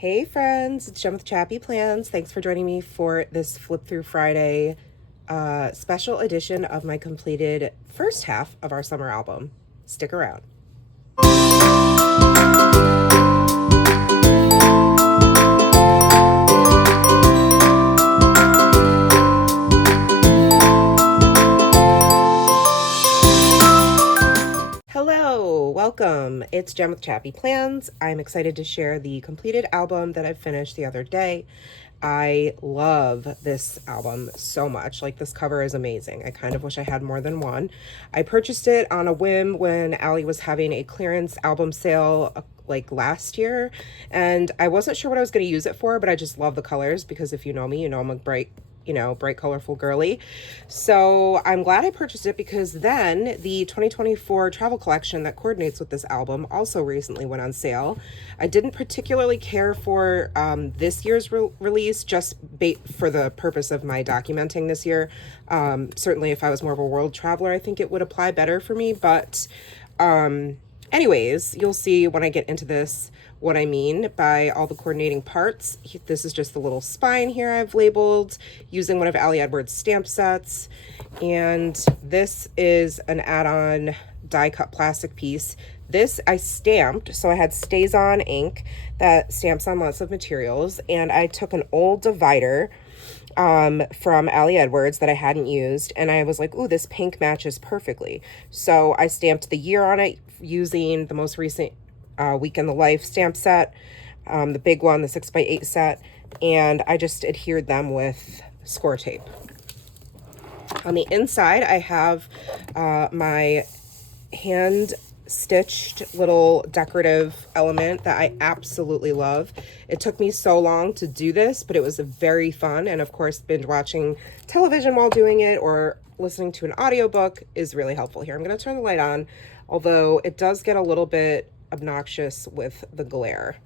Hey friends, it's Jen with ChappyPlans. Thanks for joining me for this Flip Through Friday special edition of my completed first half of our summer album. Stick around. Hello, welcome. It's Jen with ChappyPlans. I'm excited to share the completed album that I finished the other day. I love this album so much. Like, this cover is amazing. I kind of wish I had more than one. I purchased it on a whim when Allie was having a clearance album sale like last year, and I wasn't sure what I was going to use it for, but I just love the colors because if you know me, you know I'm a bright, colorful girly. So I'm glad I purchased it because then the 2024 travel collection that coordinates with this album also recently went on sale. I didn't particularly care for this year's release just for the purpose of my documenting this year. Certainly if I was more of a world traveler, I think it would apply better for me. But anyways, you'll see when I get into this what I mean by all the coordinating parts. This is just the little spine here I've labeled using one of Allie Edwards' stamp sets. And this is an add-on die cut plastic piece. This I stamped, so I had Stays On ink that stamps on lots of materials. And I took an old divider from Allie Edwards that I hadn't used, and I was like, ooh, this pink matches perfectly. So I stamped the year on it using the most recent Week in the Life stamp set, the big one, the 6x8 set, and I just adhered them with score tape. On the inside, I have my hand stitched little decorative element that I absolutely love. It took me so long to do this, but it was very fun, and of course binge watching television while doing it or listening to an audiobook is really helpful here. I'm going to turn the light on, although it does get a little bit obnoxious with the glare.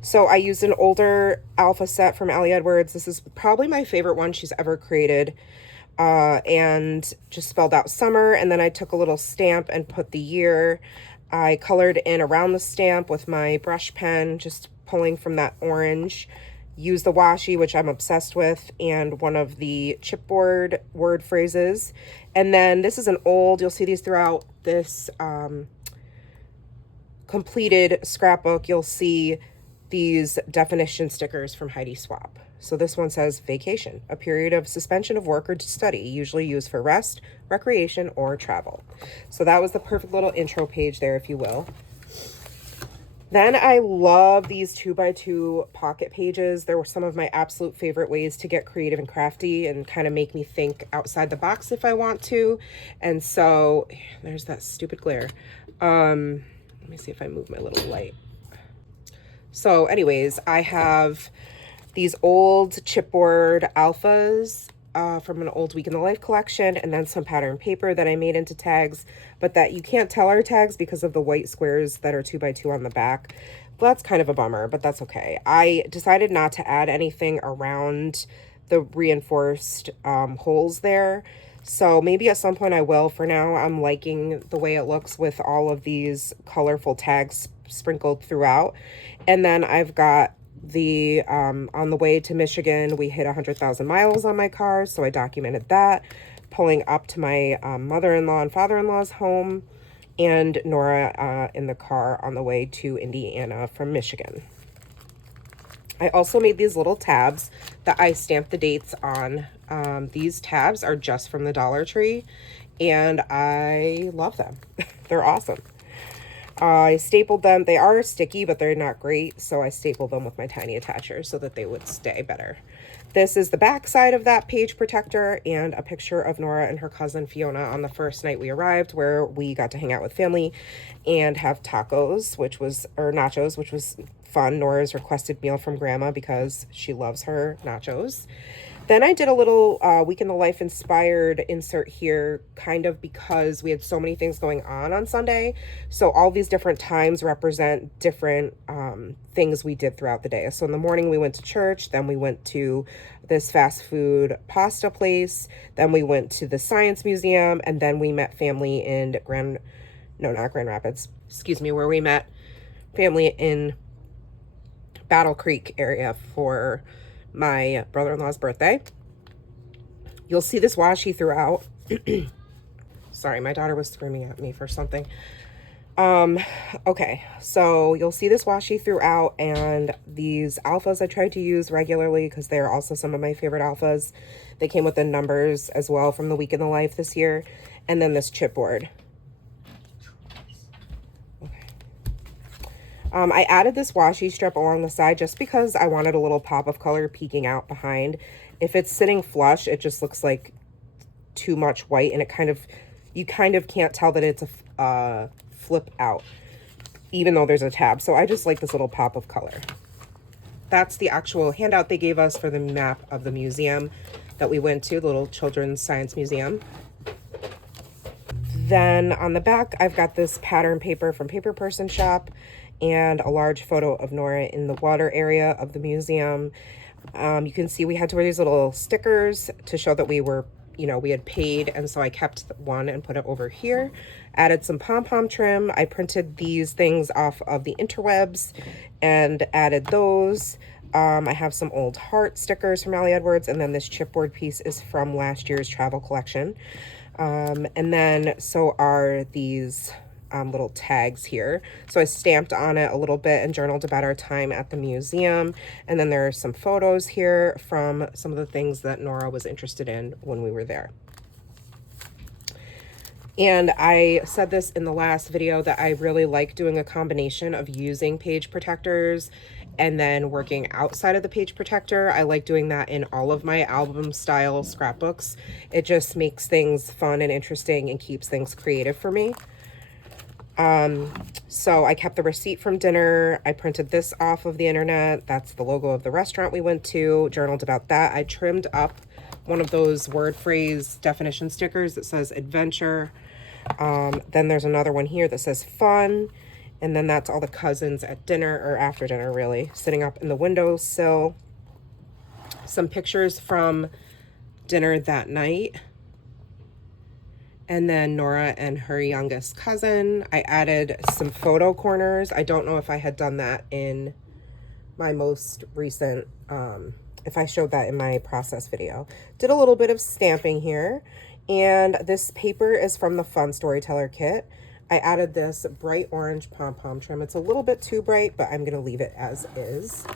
So I used an older alpha set from Allie Edwards. This is probably my favorite one she's ever created, and just spelled out summer, and then I took a little stamp and put the year. I colored in around the stamp with my brush pen, just pulling from that orange. Use the washi, which I'm obsessed with, and one of the chipboard word phrases. And then this is an old, you'll see these throughout this completed scrapbook. You'll see these definition stickers from Heidi Swapp. So this one says vacation, a period of suspension of work or study, usually used for rest, recreation, or travel. So that was the perfect little intro page there, if you will. Then I love these 2x2 pocket pages. They were some of my absolute favorite ways to get creative and crafty and kind of make me think outside the box if I want to. And so there's that stupid glare. Let me see if I move my little light. So anyways, I have these old chipboard alphas from an old Week in the Life collection, and then some pattern paper that I made into tags, but that you can't tell are tags because of the white squares that are 2x2 on the back. Well, that's kind of a bummer, but that's okay. I decided not to add anything around the reinforced holes there. So maybe at some point I will. For now, I'm liking the way it looks with all of these colorful tags sprinkled throughout. And then I've got the, on the way to Michigan, we hit 100,000 miles on my car. So I documented that, pulling up to my mother-in-law and father-in-law's home, and Nora in the car on the way to Indiana from Michigan. I also made these little tabs that I stamped the dates on. These tabs are just from the Dollar Tree, and I love them. They're awesome. I stapled them. They are sticky, but they're not great, so I stapled them with my tiny attachers so that they would stay better. This is the back side of that page protector, and a picture of Nora and her cousin Fiona on the first night we arrived, where we got to hang out with family and have tacos, or nachos, which was fun. Nora's requested meal from grandma because she loves her nachos. Then I did a little Week in the Life inspired insert here, kind of because we had so many things going on Sunday. So all these different times represent different things we did throughout the day. So in the morning we went to church, then we went to this fast food pasta place, then we went to the Science Museum, and then we met family in not Grand Rapids, where we met family in Battle Creek area for my brother-in-law's birthday. You'll see this washi throughout. Sorry, my daughter was screaming at me for something. Okay, so you'll see this washi throughout, and these alphas I tried to use regularly because they're also some of my favorite alphas. They came with the numbers as well from the Week in the Life this year, and then this chipboard. Okay. I added this washi strip along the side just because I wanted a little pop of color peeking out behind. If it's sitting flush, it just looks like too much white, and you kind of can't tell that it's a flip out, even though there's a tab. So I just like this little pop of color. That's the actual handout they gave us for the map of the museum that we went to, the little Children's Science Museum. Then on the back, I've got this pattern paper from Paper Person Shop and a large photo of Nora in the water area of the museum. You can see we had to wear these little stickers to show that we were, we had paid, and so I kept one and put it over here. Added some pom-pom trim. I printed these things off of the interwebs and added those. I have some old heart stickers from Ali Edwards, and then this chipboard piece is from last year's travel collection. And then so are these little tags here. So I stamped on it a little bit and journaled about our time at the museum. And then there are some photos here from some of the things that Nora was interested in when we were there. And I said this in the last video that I really like doing a combination of using page protectors and then working outside of the page protector. I like doing that in all of my album style scrapbooks. It just makes things fun and interesting and keeps things creative for me. So I kept the receipt from dinner. I printed this off of the internet. That's the logo of the restaurant we went to, journaled about that. I trimmed up one of those word phrase definition stickers that says adventure. Then there's another one here that says fun. And then that's all the cousins at dinner, or after dinner really, sitting up in the windowsill. Some pictures from dinner that night. And then Nora and her youngest cousin. I added some photo corners. I don't know if I had done that in my most recent, if I showed that in my process video. Did a little bit of stamping here. And this paper is from the Fun Storyteller Kit. I added this bright orange pom-pom trim. It's a little bit too bright, but I'm gonna leave it as is.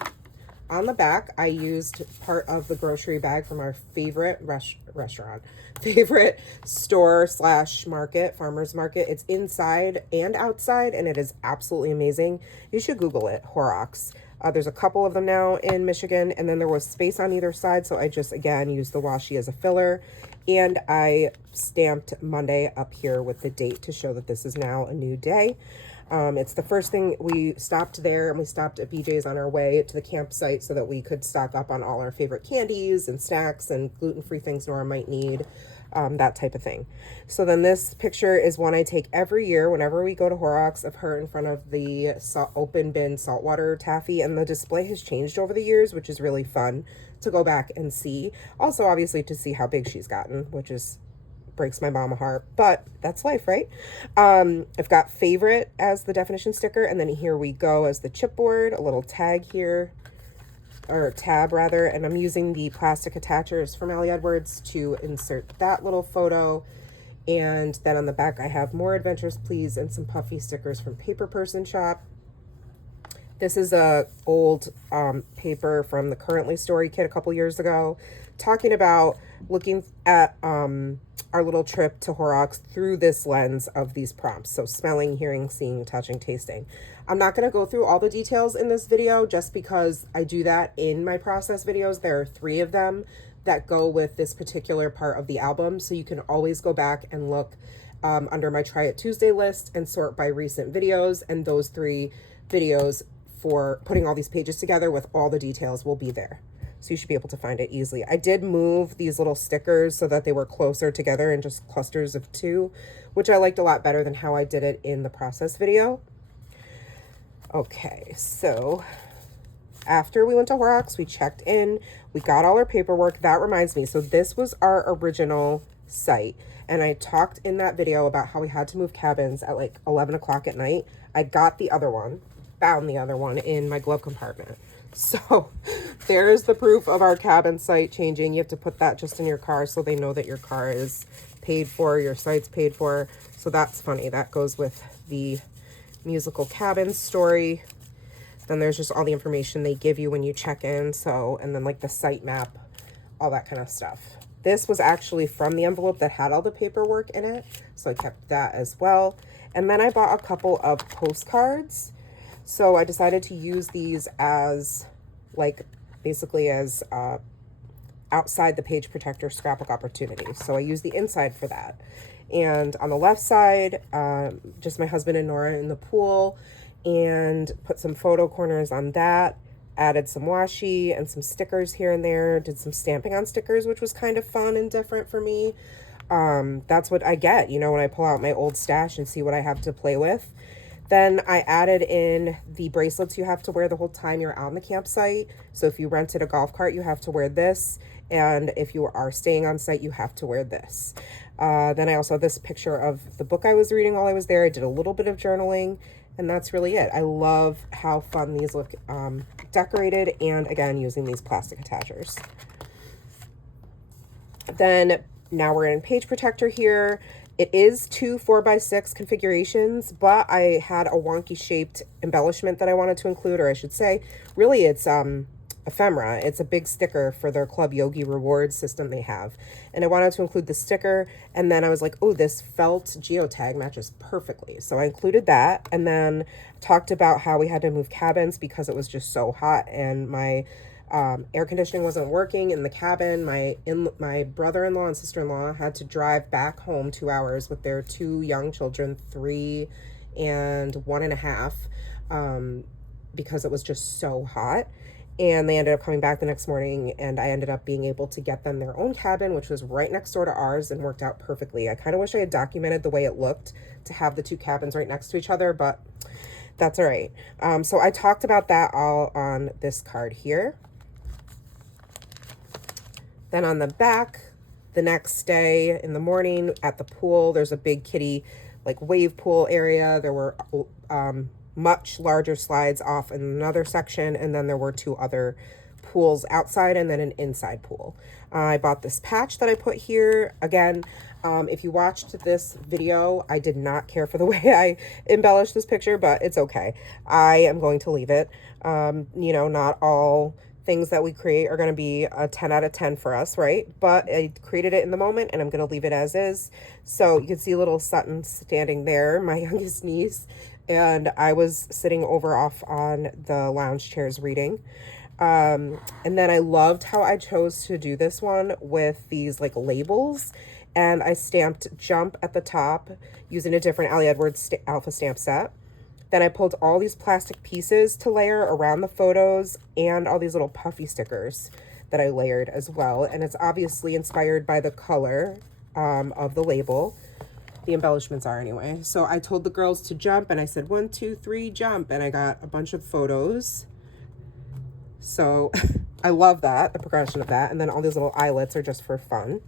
On the back, I used part of the grocery bag from our favorite favorite store / market, farmer's market. It's inside and outside, and it is absolutely amazing. You should Google it, Horrocks. There's a couple of them now in Michigan, and then there was space on either side, so I just, again, used the washi as a filler. And I stamped Monday up here with the date to show that this is now a new day. It's the first thing. We stopped there, and we stopped at BJ's on our way to the campsite so that we could stock up on all our favorite candies and snacks and gluten-free things Nora might need, that type of thing. So then this picture is one I take every year whenever we go to Horrocks, of her in front of the open bin saltwater taffy, and the display has changed over the years, which is really fun to go back and see. Also, obviously, to see how big she's gotten, which is breaks my mama heart, but that's life, right? I've got favorite as the definition sticker, and then here we go as the chipboard, a little tag here, or tab rather, and I'm using the plastic attachers from Ali Edwards to insert that little photo. And then on the back I have more Adventures Please and some puffy stickers from Paper Person Shop. This is a old paper from the Currently Story kit a couple years ago, talking about looking at our little trip to Horrocks through this lens of these prompts. So smelling, hearing, seeing, touching, tasting. I'm not going to go through all the details in this video just because I do that in my process videos. There are 3 of them that go with this particular part of the album. So you can always go back and look under my Try It Tuesday list and sort by recent videos. And those 3 videos for putting all these pages together with all the details will be there. So you should be able to find it easily. I did move these little stickers so that they were closer together in just clusters of 2, which I liked a lot better than how I did it in the process video. Okay, so after we went to Horrocks, we checked in, we got all our paperwork. That reminds me, so this was our original site. And I talked in that video about how we had to move cabins at like 11 o'clock at night. I got the other one, found the other one in my glove compartment. So there's the proof of our cabin site changing. You have to put that just in your car so they know that your car is paid for, your site's paid for. So that's funny. That goes with the musical cabin story. Then there's just all the information they give you when you check in. So, and then like the site map, all that kind of stuff. This was actually from the envelope that had all the paperwork in it. So I kept that as well. And then I bought a couple of postcards. So I decided to use these as like basically as outside the page protector scrapbook opportunity. So I used the inside for that. And on the left side, just my husband and Nora in the pool, and put some photo corners on that. Added some washi and some stickers here and there. Did some stamping on stickers, which was kind of fun and different for me. That's what I get, you know, when I pull out my old stash and see what I have to play with. Then I added in the bracelets you have to wear the whole time you're on the campsite. So if you rented a golf cart, you have to wear this. And if you are staying on site, you have to wear this. Then I also have this picture of the book I was reading while I was there. I did a little bit of journaling, and that's really it. I love how fun these look decorated, and again, using these plastic attachers. Then now we're in page protector here. It is 2 4x6 configurations, but I had a wonky shaped embellishment that I wanted to include, or I should say, really it's ephemera. It's a big sticker for their Club Yogi reward system they have. And I wanted to include the sticker, and then I was like, oh, this felt geotag matches perfectly. So I included that, and then talked about how we had to move cabins because it was just so hot, and my air conditioning wasn't working in the cabin. My brother-in-law and sister-in-law had to drive back home 2 hours with their 2 young children, 3 and 1.5, because it was just so hot. And they ended up coming back the next morning, and I ended up being able to get them their own cabin, which was right next door to ours, and worked out perfectly. I kind of wish I had documented the way it looked to have the 2 cabins right next to each other, but that's all right. So I talked about that all on this card here. Then on the back, the next day in the morning at the pool, there's a big kiddie like wave pool area. There were much larger slides off in another section, and then there were 2 other pools outside and then an inside pool. I bought this patch that I put here. Again, if you watched this video, I did not care for the way I embellished this picture, but it's okay. I am going to leave it. You know, not all things that we create are going to be a 10 out of 10 for us, right? But I created it in the moment, and I'm going to leave it as is. So you can see little Sutton standing there, my youngest niece, and I was sitting over off on the lounge chairs reading. And then I loved how I chose to do this one with these like labels, and I stamped jump at the top using a different Ali Edwards alpha stamp set. Then I pulled all these plastic pieces to layer around the photos, and all these little puffy stickers that I layered as well. And it's obviously inspired by the color of the label. The embellishments are anyway. So I told the girls to jump, and I said 1, 2, 3, jump, and I got a bunch of photos. So I love that, the progression of that. And then all these little eyelets are just for fun.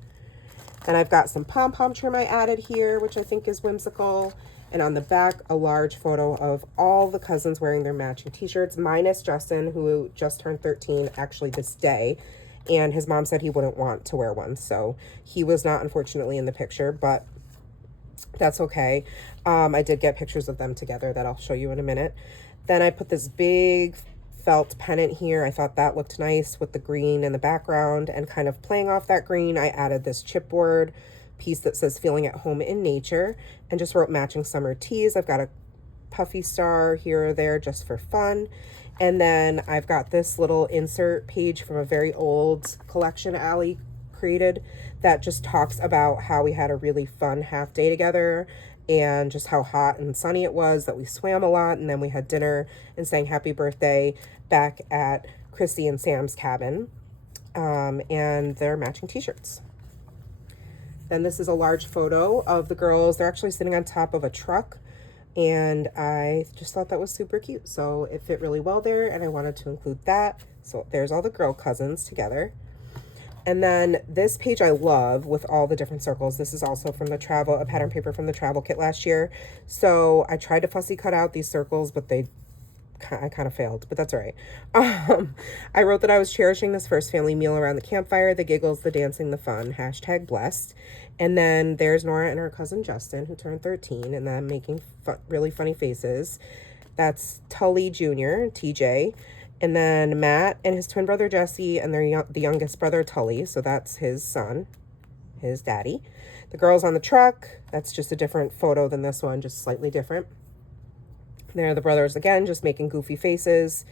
And I've got some pom-pom trim I added here, which I think is whimsical. And on the back, a large photo of all the cousins wearing their matching t-shirts, minus Justin, who just turned 13 actually this day. And his mom said he wouldn't want to wear one. So he was not, unfortunately, in the picture, but that's okay. I did get pictures of them together that I'll show you in a minute. Then I put this big felt pennant here. I thought that looked nice with the green in the background, and kind of playing off that green, I added this chipboard piece that says feeling at home in nature, and just wrote matching summer tees. I've got a puffy star here or there just for fun. And then I've got this little insert page from a very old collection Ali created that just talks about how we had a really fun half day together, and just how hot and sunny it was, that we swam a lot, and then we had dinner and sang happy birthday back at Christy and Sam's cabin, and their matching t-shirts. Then this is a large photo of the girls. They're actually sitting on top of a truck, and I just thought that was super cute. So it fit really well there, and I wanted to include that. So there's all the girl cousins together. And then this page I love with all the different circles. This is also from the travel, a pattern paper from the travel kit last year. So I tried to fussy cut out these circles, but they I kind of failed, but that's all right. I wrote that I was cherishing this first family meal around the campfire, the giggles, the dancing, the fun, hashtag blessed. And then there's Nora and her cousin Justin, who turned 13, and then making really funny faces. That's Tully Jr., TJ. And then Matt and his twin brother Jesse, and the youngest brother Tully, so that's his son, his daddy. The girls on the truck, that's just a different photo than this one, just slightly different. There are the brothers again, just making goofy faces.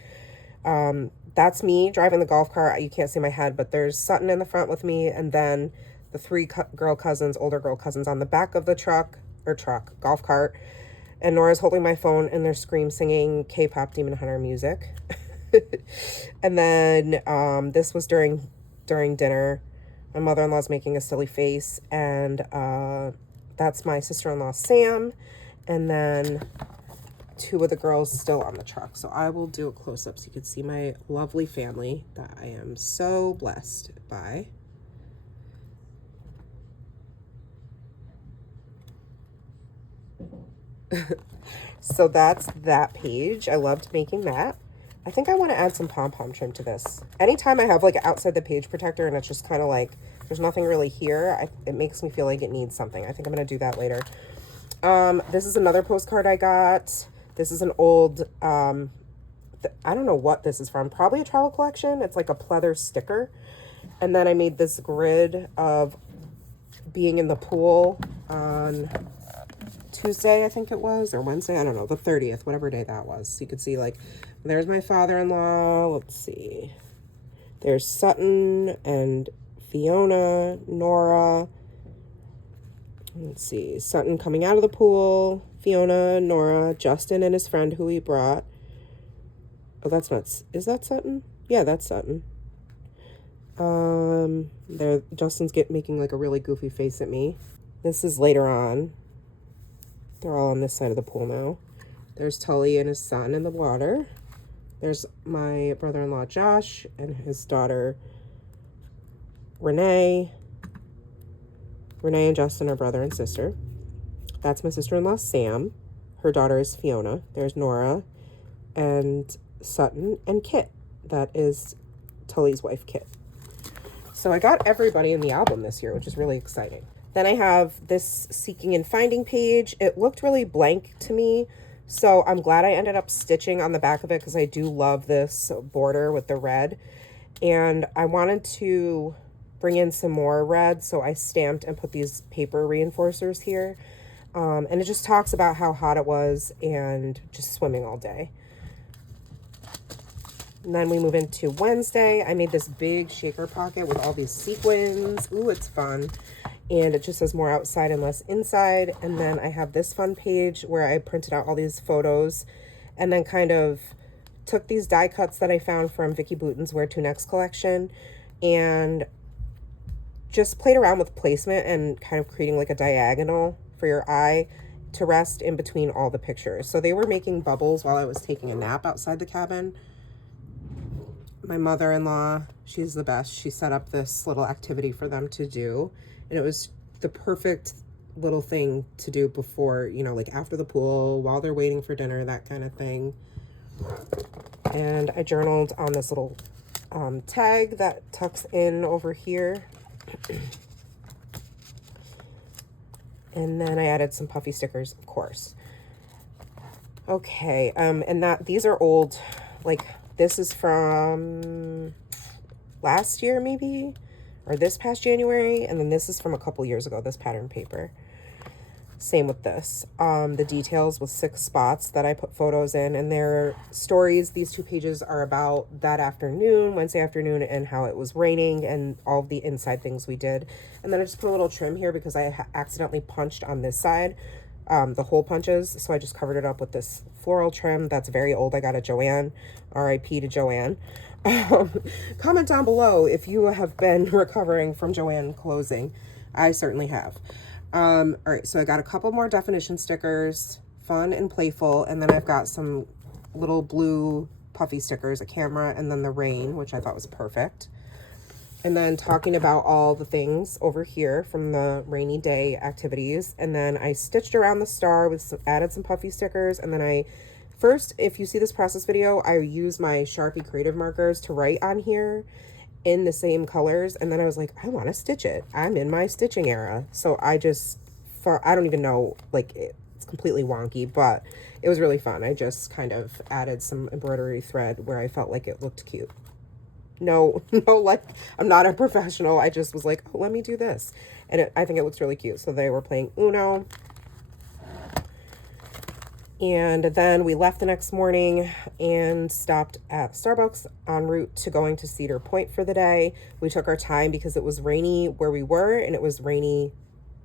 That's me driving the golf cart. You can't see my head, but there's Sutton in the front with me, and then the three older girl cousins on the back of the golf cart. And Nora's holding my phone, and they're singing K-pop Demon Hunter music. And then this was during dinner. My mother-in-law's making a silly face, and that's my sister-in-law Sam, and then two of the girls still on the truck. So I will do a close-up so you can see my lovely family that I am so blessed by. So that's that page. I loved making that. I think I want to add some pom-pom trim to this. Anytime I have like outside the page protector and it's just kind of like there's nothing really here, it makes me feel like it needs something. I think I'm going to do that later. This is another postcard I got. This is an old, I don't know what this is from. Probably a travel collection. It's like a pleather sticker. And then I made this grid of being in the pool on Tuesday, I think it was, or Wednesday. I don't know, the 30th, whatever day that was. So you could see, like, there's my father-in-law. Let's see. There's Sutton and Fiona, Nora. Let's see. Sutton coming out of the pool. Fiona, Nora, Justin and his friend who he brought. Oh, that's not... Is that Sutton? Yeah, that's Sutton. Justin's making like a really goofy face at me. This is later on. They're all on this side of the pool now. There's Tully and his son in the water. There's my brother-in-law Josh and his daughter Renee. Renee and Justin are brother and sister. That's my sister-in-law Sam. Her daughter is Fiona. There's Nora and Sutton and Kit. That is Tully's wife, Kit. So I got everybody in the album this year, which is really exciting. Then I have this Seeking and Finding page. It looked really blank to me, so I'm glad I ended up stitching on the back of it because I do love this border with the red. And I wanted to bring in some more red, so I stamped and put these paper reinforcers here. And it just talks about how hot it was and just swimming all day. And then we move into Wednesday. I made this big shaker pocket with all these sequins. Ooh, it's fun. And it just says more outside and less inside. And then I have this fun page where I printed out all these photos and then kind of took these die cuts that I found from Vicky Bouton's Where to Next collection and just played around with placement and kind of creating like a diagonal for your eye to rest in between all the pictures. So they were making bubbles while I was taking a nap outside the cabin. My mother-in-law, she's the best. She set up this little activity for them to do. And it was the perfect little thing to do before, you know, like after the pool, while they're waiting for dinner, that kind of thing. And I journaled on this little tag that tucks in over here. And then I added some puffy stickers, of course. Okay, and these are old, like this is from last year maybe, or this past January, and then this is from a couple years ago, this pattern paper. Same with this. The details with 6 spots that I put photos in, and their stories. These 2 pages are about that afternoon, Wednesday afternoon, and how it was raining and all the inside things we did. And then I just put a little trim here because I accidentally punched on this side, the hole punches. So I just covered it up with this floral trim that's very old. I got at Joanne. R.I.P. to Joanne. Comment down below if you have been recovering from Joanne closing. I certainly have. All right, so I got a couple more definition stickers, fun and playful, and then I've got some little blue puffy stickers, a camera, and then the rain, which I thought was perfect. And then talking about all the things over here from the rainy day activities, and then I stitched around the star with added some puffy stickers, and then I first, if you see this process video, I use my Sharpie creative markers to write on here in the same colors. And then I was like, I want to stitch it. I'm in my stitching era. So I don't even know, like, it's completely wonky, but it was really fun. I just kind of added some embroidery thread where I felt like it looked cute. No, like, I'm not a professional. I just was like, oh, let me do this. And I think it looks really cute. So they were playing Uno. And then we left the next morning and stopped at Starbucks en route to going to Cedar Point for the day. We took our time because it was rainy where we were and it was rainy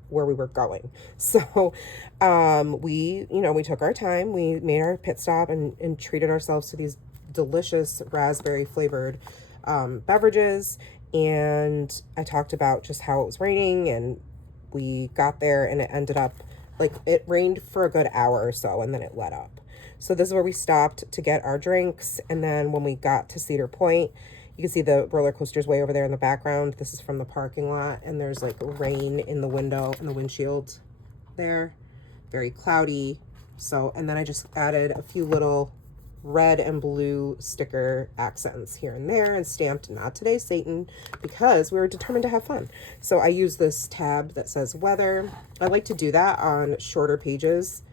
where we were going. So we took our time. We made our pit stop and treated ourselves to these delicious raspberry flavored beverages. And I talked about just how it was raining, and we got there and it ended up, like, it rained for a good hour or so and then it let up. So this is where we stopped to get our drinks. And then when we got to Cedar Point, you can see the roller coasters way over there in the background. This is from the parking lot, and there's like rain in the window, in the windshield there. Very cloudy. So, and then I just added a few little red and blue sticker accents here and there and stamped "Not Today, Satan," because we were determined to have fun. So I use this tab that says weather. I like to do that on shorter pages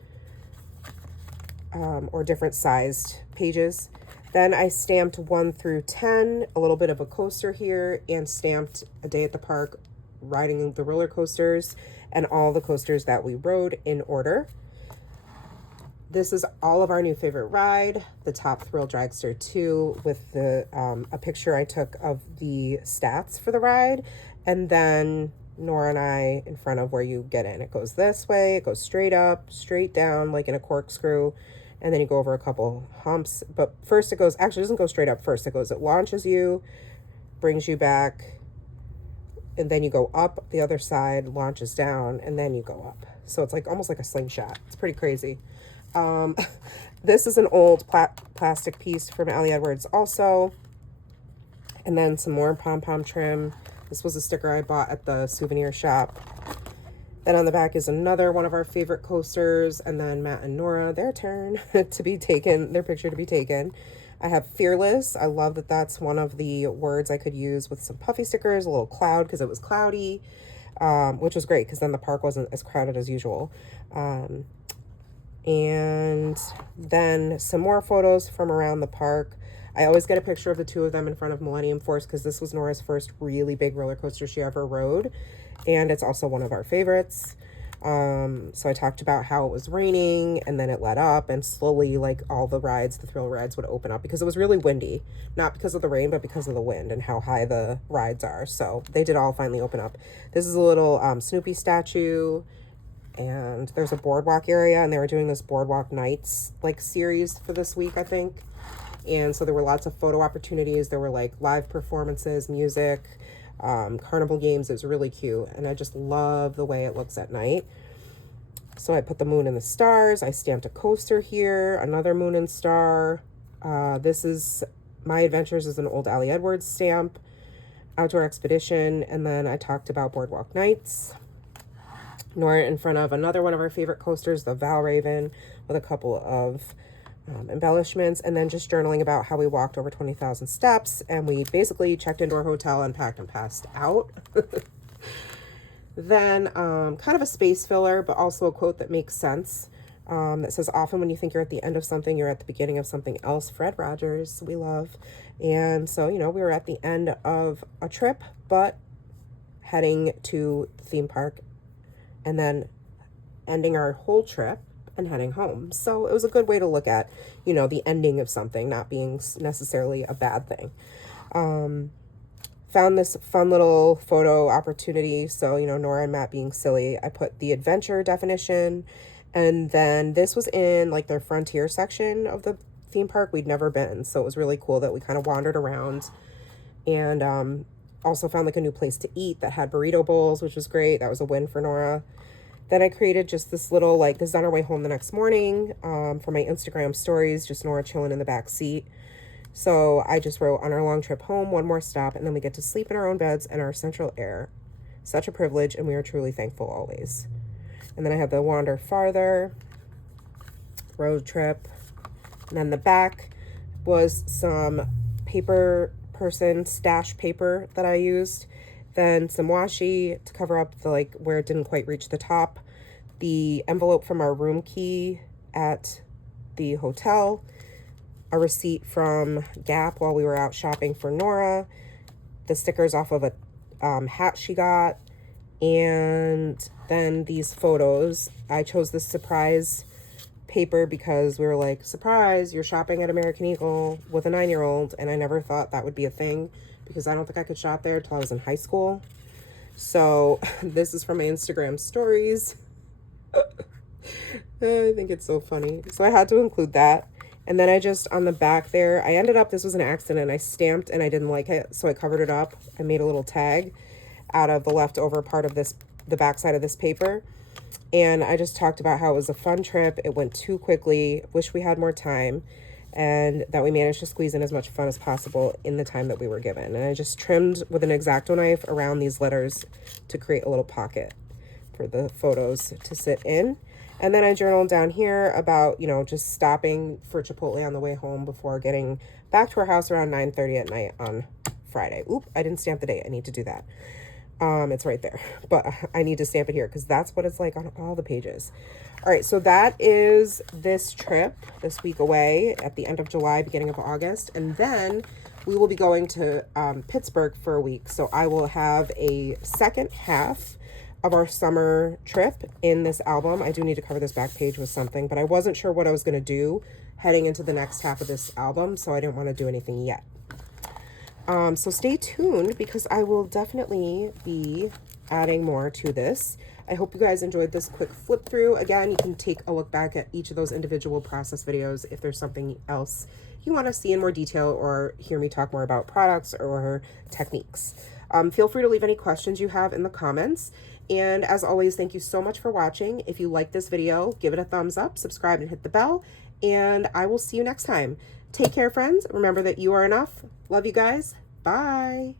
or different sized pages. Then I stamped 1 through 10, a little bit of a coaster here, and stamped a day at the park riding the roller coasters and all the coasters that we rode in order. This is all of our new favorite ride, the Top Thrill Dragster 2, with the a picture I took of the stats for the ride, and then Nora and I in front of where you get in. It goes this way, it goes straight up, straight down, like in a corkscrew, and then you go over a couple humps. But first it goes, actually it doesn't go straight up first. It launches you, brings you back, and then you go up the other side, launches down, and then you go up. So it's like almost like a slingshot. It's pretty crazy. This is an old plastic piece from Allie Edwards also. And then some more pom-pom trim. This was a sticker I bought at the souvenir shop. Then on the back is another one of our favorite coasters. And then Matt and Nora, their turn to be taken, their picture to be taken. I have fearless. I love that that's one of the words I could use with some puffy stickers, a little cloud because it was cloudy, which was great because then the park wasn't as crowded as usual. And then some more photos from around the park. I always get a picture of the two of them in front of Millennium Force because this was Nora's first really big roller coaster she ever rode. And it's also one of our favorites. So I talked about how it was raining and then it let up, and slowly, like, all the rides, the thrill rides, would open up because it was really windy. Not because of the rain, but because of the wind and how high the rides are. So they did all finally open up. This is a little Snoopy statue. And there's a boardwalk area, and they were doing this boardwalk nights like series for this week, I think. And so there were lots of photo opportunities. There were like live performances, music, carnival games. It was really cute, and I just love the way it looks at night. So I put the moon and the stars. I stamped a coaster here, another moon and star. This is My Adventures, is an old Allie Edwards stamp, Outdoor Expedition, and then I talked about boardwalk nights. Nora in front of another one of our favorite coasters, the Val Raven, with a couple of embellishments, and then just journaling about how we walked over 20,000 steps, and we basically checked into our hotel, unpacked, and passed out. Then kind of a space filler, but also a quote that makes sense, that says, often when you think you're at the end of something, you're at the beginning of something else. Fred Rogers, we love. And so, we were at the end of a trip, but heading to the theme park, and then ending our whole trip and heading home. So it was a good way to look at, the ending of something not being necessarily a bad thing. Found this fun little photo opportunity. So, Nora and Matt being silly, I put the adventure definition, and then this was in like their frontier section of the theme park. We'd never been. So it was really cool that we kind of wandered around, and also found like a new place to eat that had burrito bowls, which was great. That was a win for Nora. Then I created just this little, like, this is on our way home the next morning, for my Instagram stories, just Nora chilling in the back seat. So I just wrote, on our long trip home, one more stop, and then we get to sleep in our own beds and our central air. Such a privilege, and we are truly thankful always. And then I have the wander farther, road trip, And then the back was some paper person stash paper that I used. Then some washi to cover up the like where it didn't quite reach the top. The envelope from our room key at the hotel. A receipt from Gap while we were out shopping for Nora. The stickers off of a hat she got. And then these photos. I chose this surprise paper because we were like, surprise, you're shopping at American Eagle with a 9-year-old, and I never thought that would be a thing because I don't think I could shop there till I was in high school. So this is from my Instagram stories. I think it's so funny. So I had to include that. And then I just, on the back there, I ended up, this was an accident, I stamped and I didn't like it, so I covered it up. I made a little tag out of the leftover part of this, the back side of this paper. And I just talked about how it was a fun trip. It went too quickly. Wish we had more time. And that we managed to squeeze in as much fun as possible in the time that we were given. And I just trimmed with an X-Acto knife around these letters to create a little pocket for the photos to sit in. And then I journaled down here about, you know, just stopping for Chipotle on the way home before getting back to our house around 9:30 at night on Friday. Oop, I didn't stamp the date. I need to do that. It's right there, but I need to stamp it here because that's what it's like on all the pages. All right, so that is this trip, this week away at the end of July, beginning of August. And then we will be going to Pittsburgh for a week. So I will have a second half of our summer trip in this album. I do need to cover this back page with something, but I wasn't sure what I was going to do heading into the next half of this album, so I didn't want to do anything yet. So stay tuned because I will definitely be adding more to this. I hope you guys enjoyed this quick flip through. Again, you can take a look back at each of those individual process videos if there's something else you want to see in more detail or hear me talk more about products or techniques. Feel free to leave any questions you have in the comments. And as always, thank you so much for watching. If you like this video, give it a thumbs up, subscribe, and hit the bell. And I will see you next time. Take care, friends. Remember that you are enough. Love you guys. Bye.